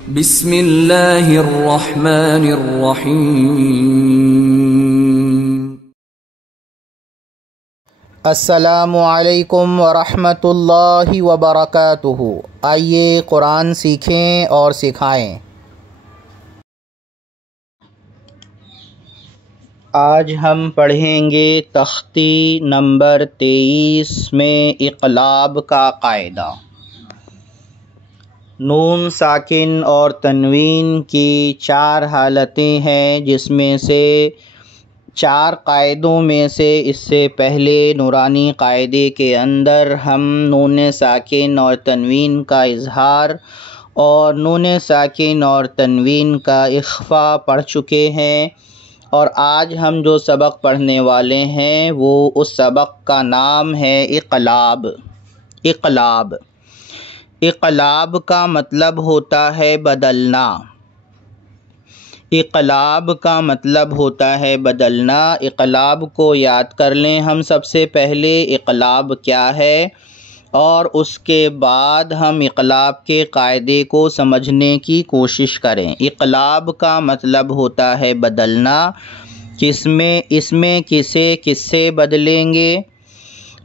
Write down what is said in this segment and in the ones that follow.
بسم اللہ الرحمن الرحیم۔ السلام علیکم ورحمۃ اللہ وبرکاتہ۔ آئیے قرآن سیکھیں اور سکھائیں۔ آج ہم پڑھیں گے تختی نمبر 23 میں اقلاب کا قاعدہ۔ نون ساکن اور تنوین کی 4 حالتیں ہیں، جس میں سے 4 قاعدوں میں سے اس سے پہلے نورانی قاعدے کے اندر ہم نون ساکن اور تنوین کا اظہار اور نون ساکن اور تنوین کا اخفا پڑھ چکے ہیں، اور آج ہم جو سبق پڑھنے والے ہیں وہ اس سبق کا نام ہے اقلاب۔ اقلاب کا مطلب ہوتا ہے بدلنا۔ اقلاب کا مطلب ہوتا ہے بدلنا۔ اقلاب کو یاد کر لیں ہم سب سے پہلے اقلاب کیا ہے، اور اس کے بعد ہم اقلاب کے قاعدے کو سمجھنے کی کوشش کریں۔ اقلاب کا مطلب ہوتا ہے بدلنا۔ اس میں کس سے بدلیں گے؟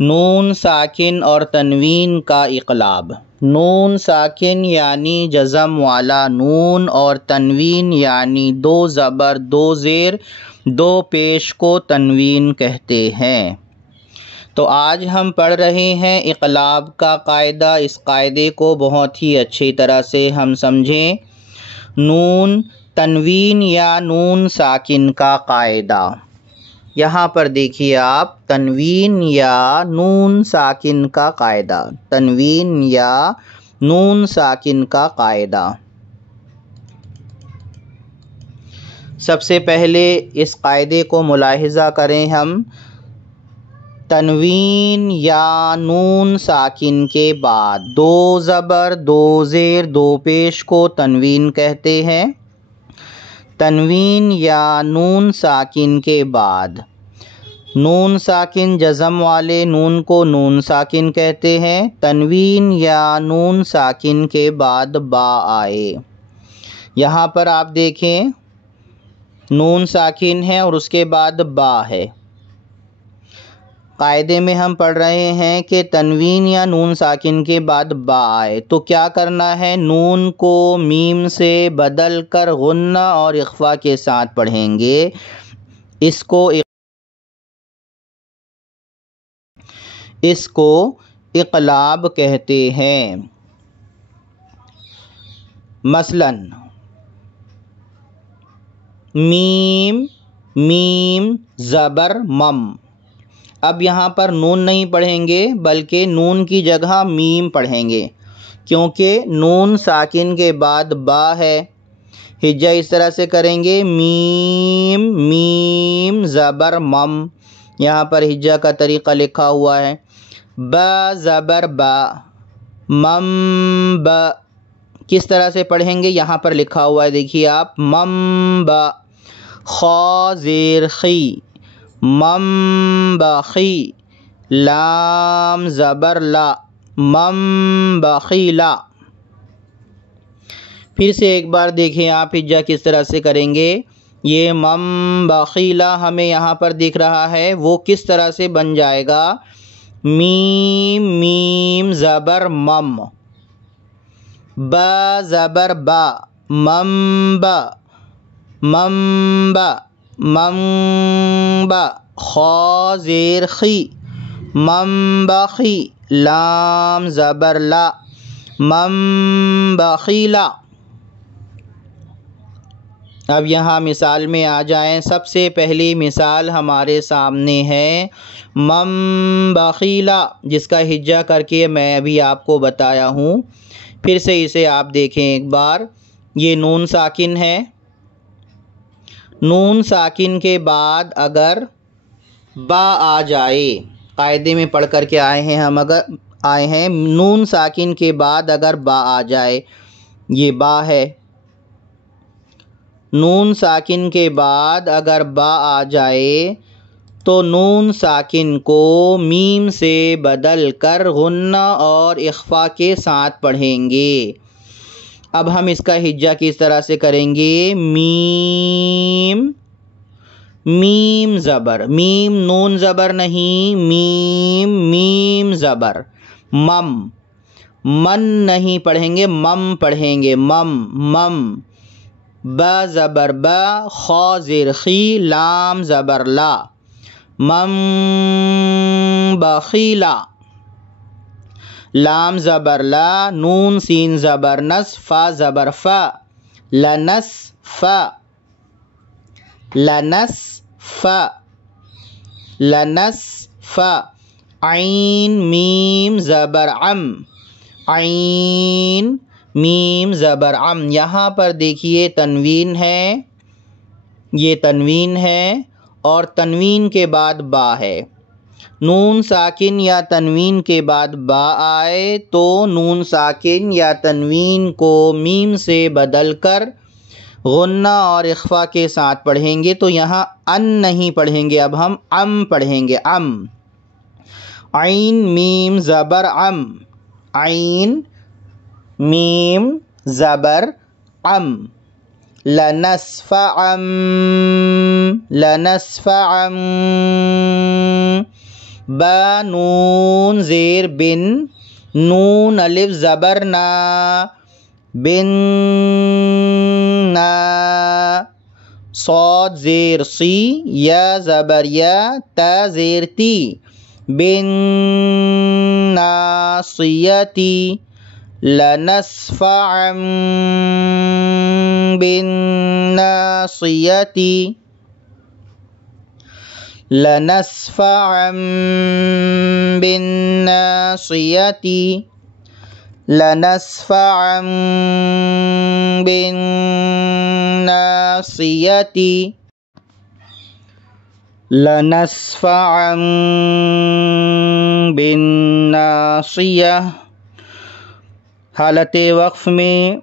نون ساکن اور تنوین کا اقلاب۔ نون ساکن یعنی جزم والا نون، اور تنوین یعنی 2 زبر 2 زیر 2 پیش کو تنوین کہتے ہیں۔ تو آج ہم پڑھ رہے ہیں اقلاب کا قاعدہ۔ اس قاعدے کو بہت ہی اچھی طرح سے ہم سمجھیں۔ نون تنوین یا نون ساکن کا قاعدہ۔ یہاں پر دیکھیے آپ، تنوین یا نون ساکن کا قاعدہ، تنوین یا نون ساکن کا قاعدہ۔ سب سے پہلے اس قاعدے کو ملاحظہ کریں ہم۔ تنوین یا نون ساکن کے بعد 2 زبر 2 زیر 2 پیش کو تنوین کہتے ہیں۔ تنوین یا نون ساکن کے بعد نون ساکن جزم والے نون کو نون ساکن کہتے ہیں۔ تنوین یا نون ساکن کے بعد با آئے، یہاں پر آپ دیکھیں نون ساکن ہے اور اس کے بعد با ہے۔ قاعدے میں ہم پڑھ رہے ہیں کہ تنوین یا نون ساکن کے بعد با آئے تو کیا کرنا ہے؟ نون کو میم سے بدل کر غنہ اور اخفا کے ساتھ پڑھیں گے۔ اس کو اقلاب کہتے ہیں۔ مثلاً میم زبر مم۔ اب یہاں پر نون نہیں پڑھیں گے بلکہ نون کی جگہ میم پڑھیں گے، کیونکہ نون ساکن کے بعد با ہے۔ ہجہ اس طرح سے کریں گے، میم زبر مم۔ یہاں پر ہجہ کا طریقہ لکھا ہوا ہے، با زبر با، مم با۔ کس طرح سے پڑھیں گے؟ یہاں پر لکھا ہوا ہے، دیکھیے آپ، مم با، خا زیر خی، مم بخی، لام زبر لا، مم بخیلا۔ پھر سے ایک بار دیکھیں آپ ہجہ کس طرح سے کریں گے۔ یہ مم بخیلا ہمیں یہاں پر دکھ رہا ہے، وہ کس طرح سے بن جائے گا؟ میم زبر مم، با زبر با، مم با، مم با، مم با، خا زیر خی، مم بخی، لام زبر لا، مم بخیلا۔ اب یہاں مثال میں آ جائیں۔ سب سے پہلی مثال ہمارے سامنے ہے مم بخیلا، جس کا ہجہ کر کے میں ابھی آپ کو بتایا ہوں۔ پھر سے اسے آپ دیکھیں ایک بار۔ یہ نون ساکن ہے، نون ساکن کے بعد اگر با آ جائے، قاعدے میں پڑھ کر کے آئے ہیں نون ساکن کے بعد اگر با آ جائے، یہ با ہے۔ نون ساکن کے بعد اگر با آ جائے تو نون ساکن کو میم سے بدل کر غنہ اور اخفا کے ساتھ پڑھیں گے۔ اب ہم اس کا ہجا کس طرح سے کریں گے؟ میم، میم زبر، میم نون زبر نہیں، میم میم زبر، مم، من نہیں پڑھیں گے، مم پڑھیں گے، مم مم، با زبر با، خا زیر خی، لام زبر لا، مم بخیلا، لام زبر لا، نون سین زبر نس، فا زبر فا، لنس فا، لنس فا، لنس فا، عین میم زبر عم، عین میم زبر عم۔ یہاں پر دیکھیے تنوین ہے، یہ تنوین ہے اور تنوین کے بعد با ہے۔ نون ساکن یا تنوین کے بعد با آئے تو نون ساکن یا تنوین کو میم سے بدل کر غنہ اور اخفا کے ساتھ پڑھیں گے، تو یہاں ان نہیں پڑھیں گے، اب ہم ام پڑھیں گے، ام، عین میم زبر ام، عین میم زبر ام، لنسفعم، لنسفعم، با نون زیر بن، نون الف زبر نا، بن نا، صاد زیر سی، یا زبر یا، تا زیر تی، بن ناصیتی، لنسفعم بالناصیتی، لنسفعم بالناصیتی، لنسفعم بالناصیتی، لنسفعم بالناصیہ۔ حالت وقف میں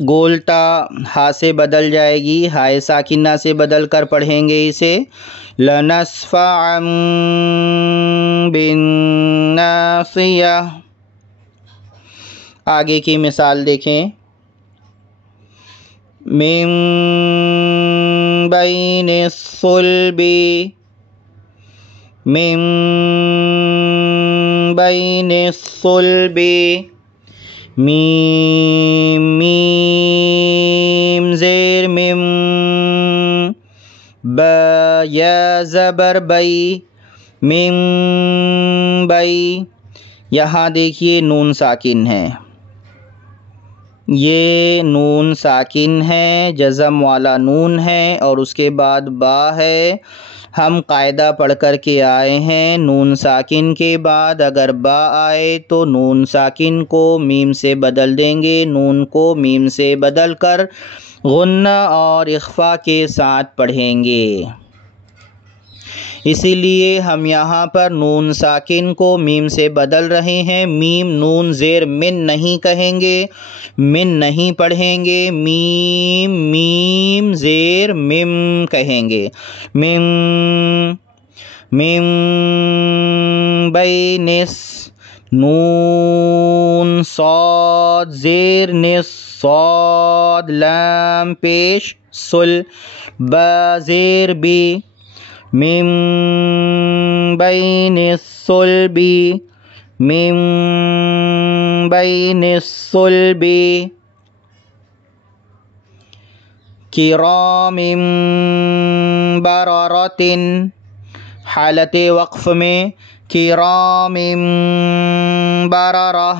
گولتا ہا سے بدل جائے گی، ہائے ساکنہ سے بدل کر پڑھیں گے اسے، لنسفعم بالناصیہ۔ آگے کی مثال دیکھیں، من بین الصلب، من بین الصلب، میم میم زیر مم، با یا زبر بئی، من بئی۔ یہاں دیکھیے نون ساکن ہے، یہ نون ساکن ہے، جزم والا نون ہے اور اس کے بعد با ہے۔ ہم قاعدہ پڑھ کر کے آئے ہیں، نون ساکن کے بعد اگر با آئے تو نون ساکن کو میم سے بدل دیں گے، نون کو میم سے بدل کر غنہ اور اخفا کے ساتھ پڑھیں گے۔ اسی لیے ہم یہاں پر نون ساکن کو میم سے بدل رہے ہیں، میم نون زیر من نہیں کہیں گے، من نہیں پڑھیں گے، میم میم زیر مم کہیں گے، مم، مم بینس، نون صاد زیر نس، صاد لام پیش، سل، با زیر بی، من بین الصلب، من بین الصلب، کرام بررۃ۔ حالت وقف میں کرام بررہ،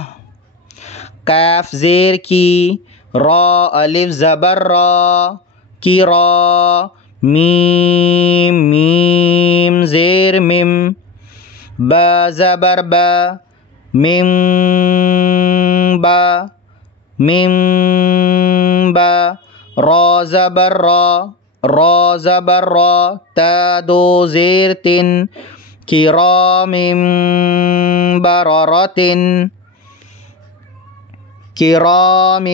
کاف زیر کی، را الف زبر را، کی را، میم میم زیر مم، با زبر با، مم با، مم با، را زبر را، را زبر را، تا دو زیر تن، کرام بررۃ، کرام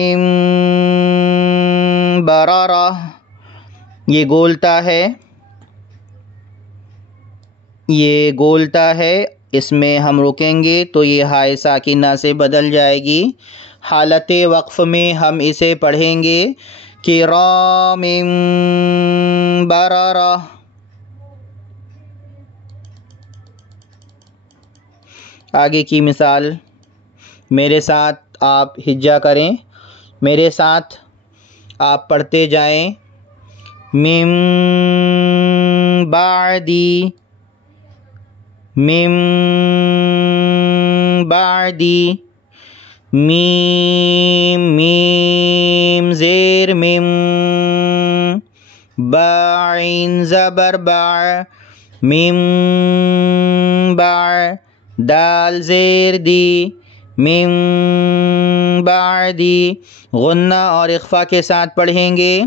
بررہ۔ یہ گولتا ہے، یہ گولتا ہے، اس میں ہم رکیں گے تو یہ ہائے ساکنہ سے بدل جائے گی، حالت وقف میں ہم اسے پڑھیں گے کرام بررہ۔ آگے کی مثال میرے ساتھ آپ ہجا کریں، میرے ساتھ آپ پڑھتے جائیں من بعدی من بعدی، میم میم زیر مم، باعین زبر باع، مم باع، دال زیر دی، من بعدی۔ غنہ اور اخفا کے ساتھ پڑھیں گے۔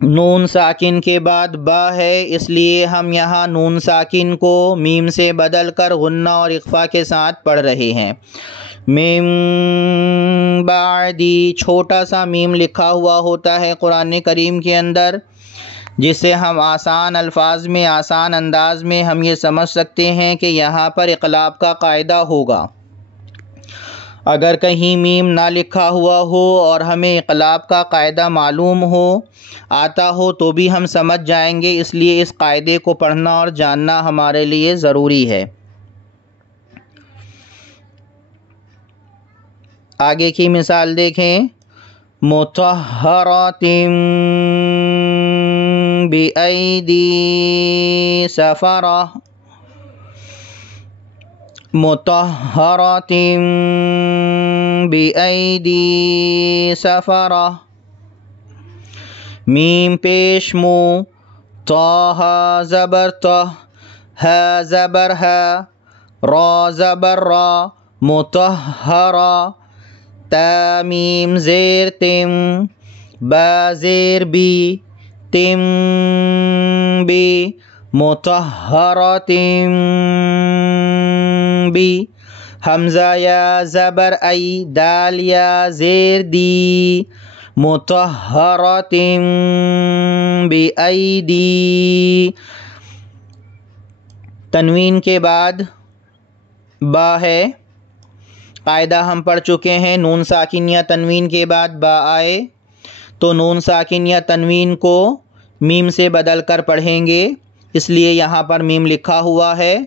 نون ساکن کے بعد با ہے، اس لیے ہم یہاں نون ساکن کو میم سے بدل کر غنہ اور اخفا کے ساتھ پڑھ رہے ہیں۔ من بعدی، چھوٹا سا میم لکھا ہوا ہوتا ہے قرآن کریم کے اندر، جس سے ہم آسان الفاظ میں آسان انداز میں ہم یہ سمجھ سکتے ہیں کہ یہاں پر اقلاب کا قاعدہ ہوگا۔ اگر کہیں میم نہ لکھا ہوا ہو اور ہمیں اقلاب کا قاعدہ معلوم ہو، آتا ہو، تو بھی ہم سمجھ جائیں گے، اس لیے اس قاعدے کو پڑھنا اور جاننا ہمارے لیے ضروری ہے۔ آگے کی مثال دیکھیں، مطہرات بِأَيْدِي سَفَرَةٍ، مطہرات بِأَيْدِي سَفَرَةٍ، میم پیش مو، طہ زبر تہ، ہ زبر ہے، را زبر را، مطہرہ، تا میم زیر تم، با زیر بی، تم بی، مطہرات بی، حمزہ یا زبر ای، دال یا زیر دی، مطہرات بِأَيْدِي۔ تنوین کے بعد با ہے، قاعدہ ہم پڑھ چکے ہیں، نون ساکن یا تنوین کے بعد با آئے تو نون ساکن یا تنوین کو میم سے بدل کر پڑھیں گے، اس لیے یہاں پر میم لکھا ہوا ہے۔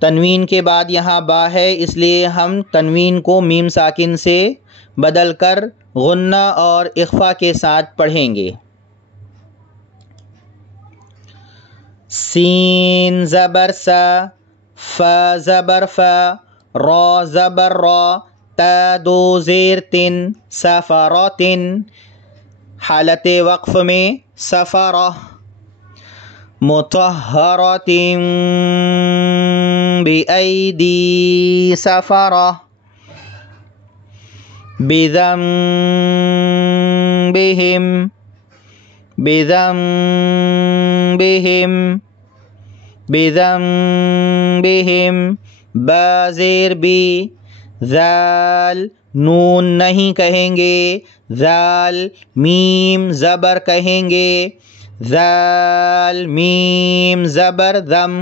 تنوین کے بعد یہاں با ہے، اس لیے ہم تنوین کو میم ساکن سے بدل کر غنہ اور اخفا کے ساتھ پڑھیں گے۔ سین زبر سا، فا زبر فا، را زبر را، تا دو زیر تن، سفراتن، حالت وقف میں سفرہ، مطہرات بِأَيْدِي سَفَرَةٍ، بِذَنبِهِمْ بِذَنبِهِمْ بِذَنبِهِمْ، با زیر بی، ذال نون نہیں کہیں گے، ذال میم زبر کہیں گے، ذال میم زبر ذم،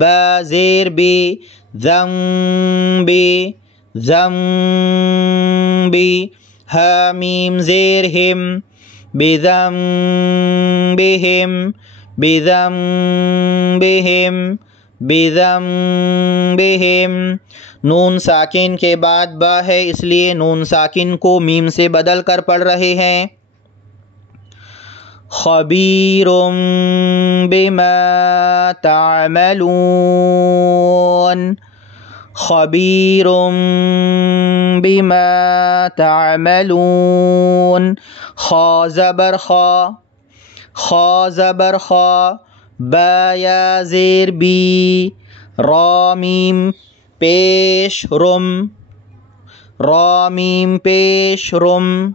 با زیر بی، ذنبی ذنبی، ہا میم زیر ہم، بذنبہم بذنبہم بذنبہم۔ نون ساکن کے بعد با ہے، اس لیے نون ساکن کو میم سے بدل کر پڑھ رہے ہیں۔ خبیر بما تعملون، خبیر بما تعملون، خا زبر خا، خا زبر خا، با یا زیر بی، را میم پیش رم، را میم پیش رم،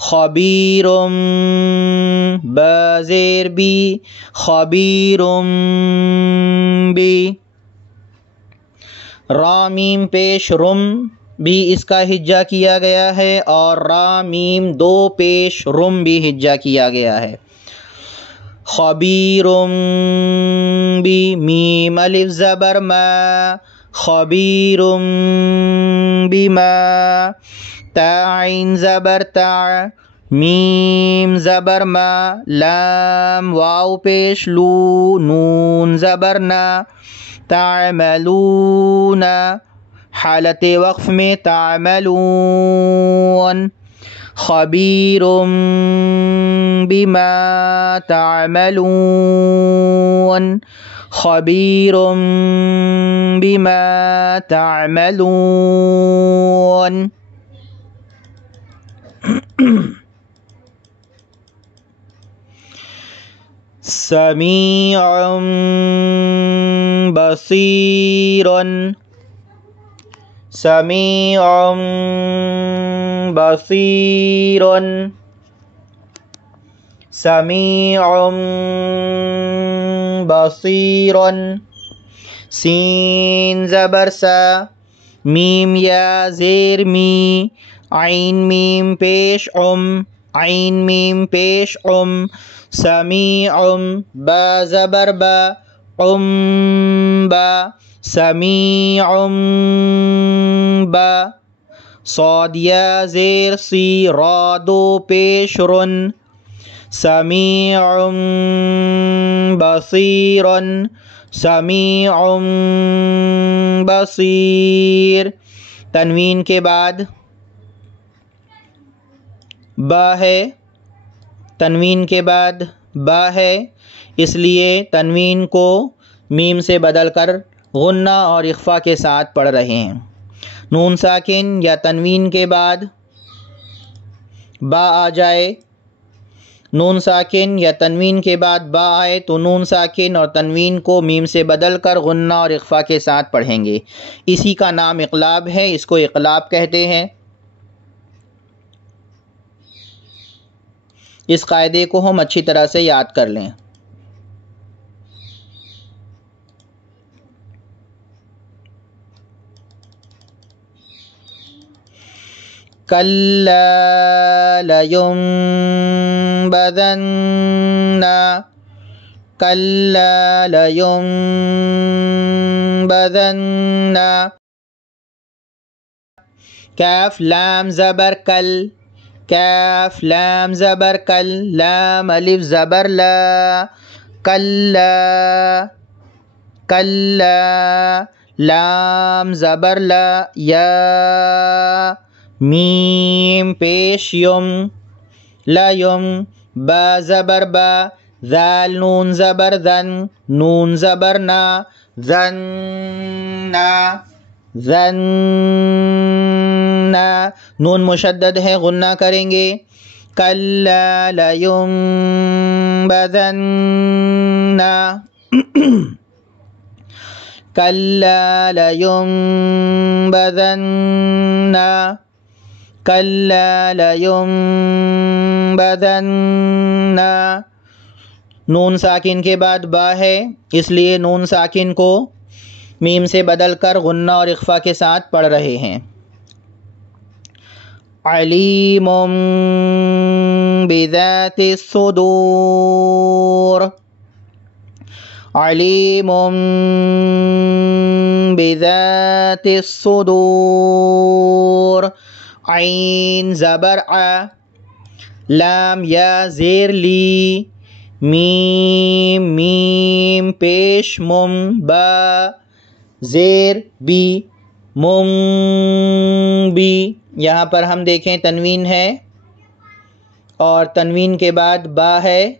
خبیر با زیر بی، خبیر بی، را میم پیش رم بھی اس کا ہجا کیا گیا ہے، اور را میم دو پیش رم بھی ہجا کیا گیا ہے۔ خبیر بی، میم الف زبر ما، خبیر بما، تا عین زبر تا، میم زبر ما، لام واو پیش لو، نون زبر نا، تعملون، حالت وقف میں تعملون، خبیر بما تعملون، خبیر بما تعملون. سمیع بصیر، سمیع بصیر، سمیع بصیر. سین زبر سا، میم یا زیر می، عین میم پیش عین میم پیش سمیع، با زبر با، با، سمیع با. صاد یا زیر سی، را دو پیش رن، سمیع بصیر، سمیع بصیر. تنوین کے بعد با ہے، تنوین کے بعد با ہے، اس لیے تنوین کو میم سے بدل کر غنہ اور اخفا کے ساتھ پڑھ رہے ہیں. نون ساکن یا تنوین کے بعد با آ جائے، نون ساکن یا تنوین کے بعد با آئے تو نون ساکن اور تنوین کو میم سے بدل کر غنہ اور اخفا کے ساتھ پڑھیں گے. اسی کا نام اقلاب ہے، اس کو اقلاب کہتے ہیں. اس قاعدے کو ہم اچھی طرح سے یاد کر لیں. کَلَّا لَيُنبَذَنَّ، کَلَّا لَيُنبَذَنَّ. کاف لام زبر کل، کاف لام زبر کل، لام الف زبر لا، کلا، کلا، لام زبر لا، یا، میم پیش یم، لیم، با زبر با، ذال نون زبر ذن، نون زبر نا، ذن، ذن، نون مشدد ہے، غنہ کریں گے. کلا لینبذن، کلا لینبذن، کلا لینبذن. نون ساکن کے بعد با ہے، اس لیے نون ساکن کو میم سے بدل کر غنہ اور اخفا کے ساتھ پڑھ رہے ہیں. علیم بذات الصدور، علیم بذات الصدور. عین زبر ع، لام یا زیر لی، میم میم پیش مم، با زیر بی، مم بی. یہاں پر ہم دیکھیں تنوین ہے اور تنوین کے بعد با ہے،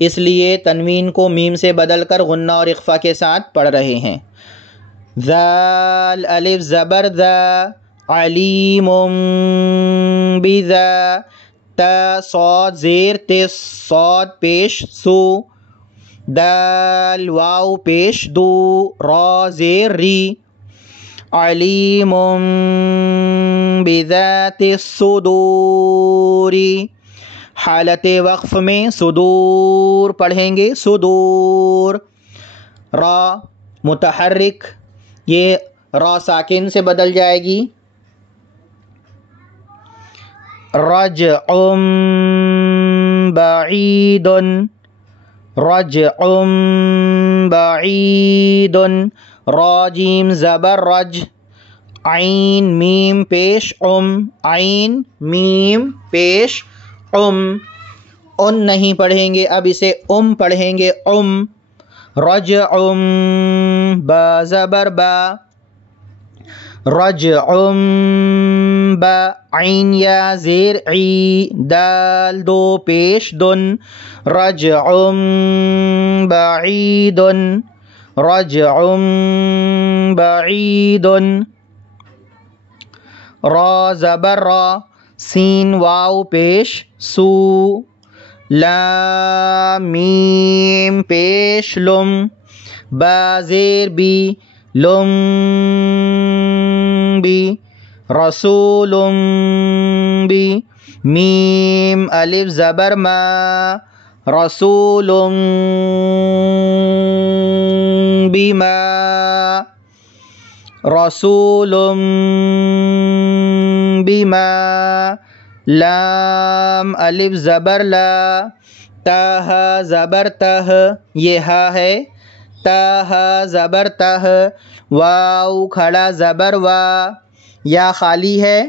اس لیے تنوین کو میم سے بدل کر غنہ اور اخفا کے ساتھ پڑھ رہے ہیں. ذال الف زبر ذا، علیم بذا، تا صاد زیر تس، صاد پیش سو، دال واو پیش دو، را زیر ری، علیم بذات الصدور. حالت وقف میں صدور پڑھیں گے، صدور. را متحرک، یہ را ساکن سے بدل جائے گی. رجع بعید، رجع بعید، را جیم زبر رج، عین میم پیش عین میم پیش ان نہیں پڑھیں گے، اب اسے پڑھیں گے رجع با زبر با، رجع با، عین یا زیر عی، دال دو پیش دن، رجع بعید، رجع بعید، را زبر را، سین واو پیش سو، لام میم پیش لم، با زیر بی، لم بی، رسول بی، میم الف زبر ما، رسول بما، رسول بما، لام الف زبر لا، تہ زبر تہ، یہ ہا ہے، تہ زبر تہ، واو کھڑا زبر وا، یا خالی ہے،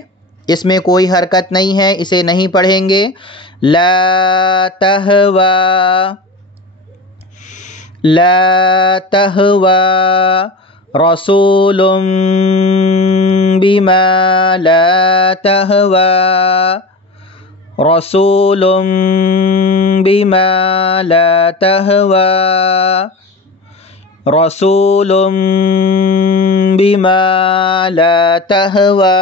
اس میں کوئی حرکت نہیں ہے، اسے نہیں پڑھیں گے، لا تہوا، لا تہوا، رسول بما لا تہوا، رسول بما لا تہوا، رسول بما لا تہوا۔